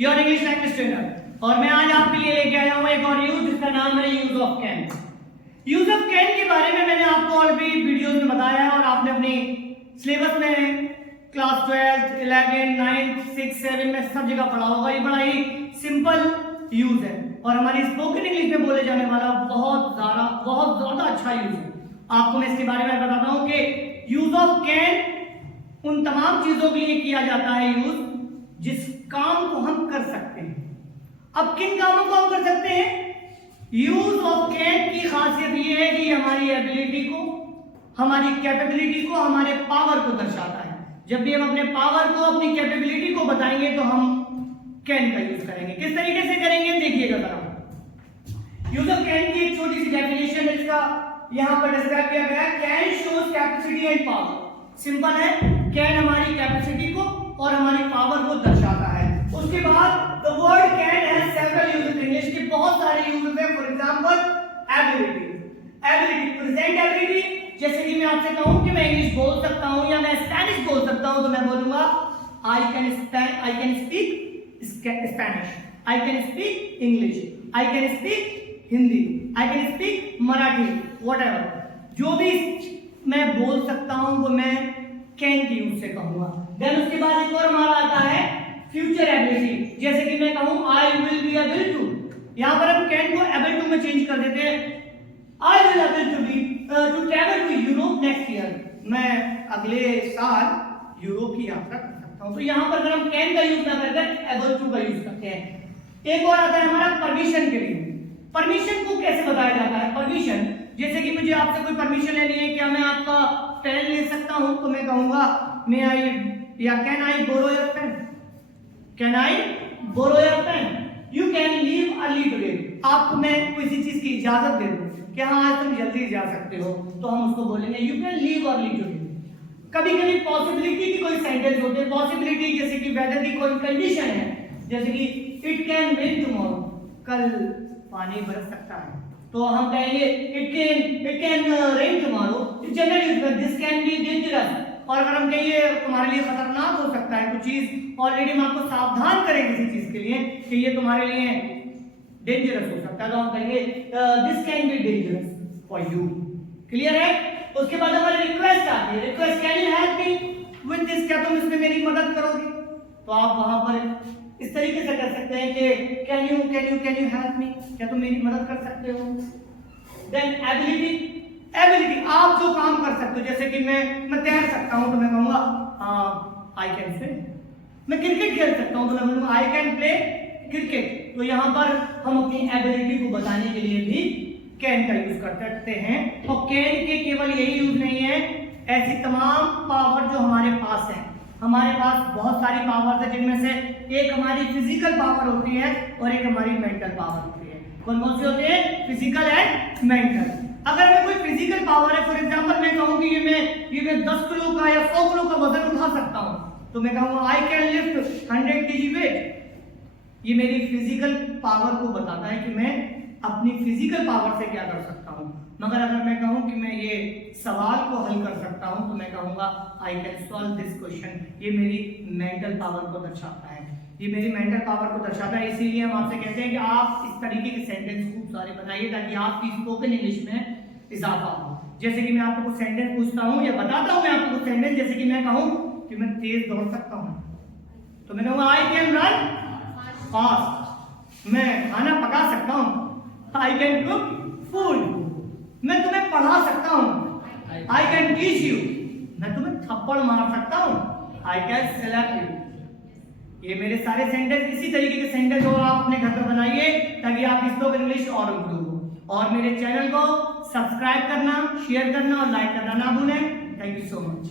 Your English language trainer. और मैं आज आपके लिए लेके आया हूं एक और यूज जिसका नाम है use of can. Use of can के बारे में मैंने आपको ऑलरेडी वीडियोस में बताया है और आपने अपनी सिलेबस में क्लास 12, 11, 9, 6, 7 में सब जगह पढ़ा होगा। ये बड़ा ही सिंपल यूज है और हमारी स्पोकन इंग्लिश में बोले जाने वाला बहुत ज्यादा अच्छा यूज है। आपको मैं इसके बारे में बताता हूं कि यूज ऑफ कैन उन तमाम चीजों के लिए किया जाता है यूज जिस काम को हम कर सकते हैं। अब किन कामों को हम कर सकते हैं? यूज ऑफ कैन की खासियत यह है कि हमारी एबिलिटी को, हमारी कैपेबिलिटी को, हमारे पावर को दर्शाता है। जब भी हम अपने पावर को, अपनी कैपेबिलिटी को बताएंगे तो हम कैन का यूज करेंगे। किस तरीके से करेंगे देखिएगा जरा। यूज ऑफ कैन की एक छोटी सी डेफिनेशन है, इसका यहां पर डिस्क्राइब किया गया है। Can shows capacity and power. Simple है, कैन हमारी कैपेसिटी को और हमारी पावर को दर्शाता है। उसके बाद the word can has several uses. English के बहुत सारे यूजेस हैं। For example ability, present ability. जैसे कि मैं आपसे कहूं कि मैं इंग्लिश बोल सकता हूं या मैं स्पेनिश बोल सकता हूं तो मैं बोलूंगा I can speak Spanish, I can speak English, I can speak Hindi, I can speak Marathi, whatever. जो भी मैं बोल सकता हूं वो मैं कैन के यूज से कहूंगा। देन उसके बाद एक और हमारा आता है फ्यूचर एबिलिटी। जैसे कि मैं कहूं I will be able to, यहां पर हम कैन को एबल टू में चेंज कर देते हैं। I will able to be to travel to Europe next year. मैं अगले साल यूरोप की यात्रा कर सकता हूं। तो यहां पर अगर हम कैन का यूज ना करके एबल टू का यूज करते हैं। एक और आता है हमारा परमिशन के लिए। परमिशन को कैसे बताया जाता है? परमिशन, जैसे कि मुझे आपसे कोई परमिशन लेनी है, क्या मैं आपका पेन ले सकता हूं? तो मैं कहूंगा मे आई या can I borrow your pen, can I borrow your pen, you can leave early today. आपको मैं किसी चीज की इजाजत दे दूं कि हाँ आज तुम जल्दी जा सकते हो तो हम उसको बोलेंगे you can leave early today. कभी कभी पॉसिबिलिटी की कोई सेंटेंस होते हैं। पॉसिबिलिटी जैसे कि वेदर की कोई कंडीशन है, जैसे कि इट कैन रेन टुमारो, कल पानी बरस सकता है तो हम कहेंगे it can rain tomorrow. General use में दिस कैन बी डेंजरस। और अगर हम कहेंगे तुम्हारे लिए खतरनाक हो सकता है कुछ चीज, ऑलरेडी हम आपको सावधान करें किसी चीज के लिए कि ये तुम्हारे लिए डेंजरस हो सकता है तो हम कहेंगे this can be dangerous for you. Clear है? उसके बाद हमारी रिक्वेस्ट आती है। Request, can you help me with this, क्या तुम इसमें मेरी मदद करोगे? तो आप वहां पर इस तरीके से कर सकते हैं कि कैन यू हेल्प मी, क्या तुम मेरी मदद कर सकते हो? देन एबिलिटी, आप जो काम कर सकते हो, जैसे कि मैं तैर सकता हूं तो मैं कहूंगा आई कैन स्विम। मैं क्रिकेट खेल सकता हूं तो मैं बोलूंगा आई कैन प्ले क्रिकेट। तो यहां पर हम अपनी एबिलिटी को बताने के लिए भी कैन का यूज कर सकते हैं। और कैन के केवल यही यूज नहीं है, ऐसी तमाम पावर जो हमारे पास है। हमारे पास बहुत सारी पावर है जिनमें से एक हमारी फिजिकल पावर होती है और एक हमारी मेंटल पावर होती है। कौन कौन सी होती है? Physical and mental. अगर मैं कोई फिजिकल पावर है, फॉर एग्जांपल मैं कहूं कि ये मैं 10 किलो का या 100 किलो का वजन उठा सकता हूं तो मैं कहूंगा I can lift 100 kg weight. ये मेरी फिजिकल पावर को बताता है कि मैं अपनी फिजिकल पावर से क्या कर सकता हूं। मगर अगर मैं कहूं कि मैं ये सवाल को हल कर सकता हूं तो मैं कहूंगा I can solve this question. ये मेरी मेंटल पावर को दर्शाता है, ये मेरी मेंटल पावर को दर्शाता है। इसीलिए हम आपसे कहते हैं कि आप इस तरीके के सेंटेंस खूब सारे बनाइए ताकि आपकी स्पोकन इंग्लिश में इजाफा हो। जैसे कि मैं आपको कुछ सेंटेंस पूछता हूं या बताता हूं मैं आपको कुछ सेंटेंस, जैसे कि मैं कहूं कि मैं तेज दौड़ सकता हूं तो मैं कहूंगा आई कैन रन फास्ट। मैं खाना पका सकता हूं, आई कैन कुक फूड। मैं तुम्हें पढ़ा सकता हूं, आई कैन टीच यू। मैं तुम्हें थप्पड़ मार सकता हूं, आई कैन स्लैप यू। ये मेरे सारे सेंटेंस इसी तरीके के सेंटेंस और आप अपने घर पर बनाइए ताकि आप स्पोकन इंग्लिश और इम्प्रूव हो। और मेरे चैनल को सब्सक्राइब करना, शेयर करना और लाइक करना ना भूलें। Thank you so much.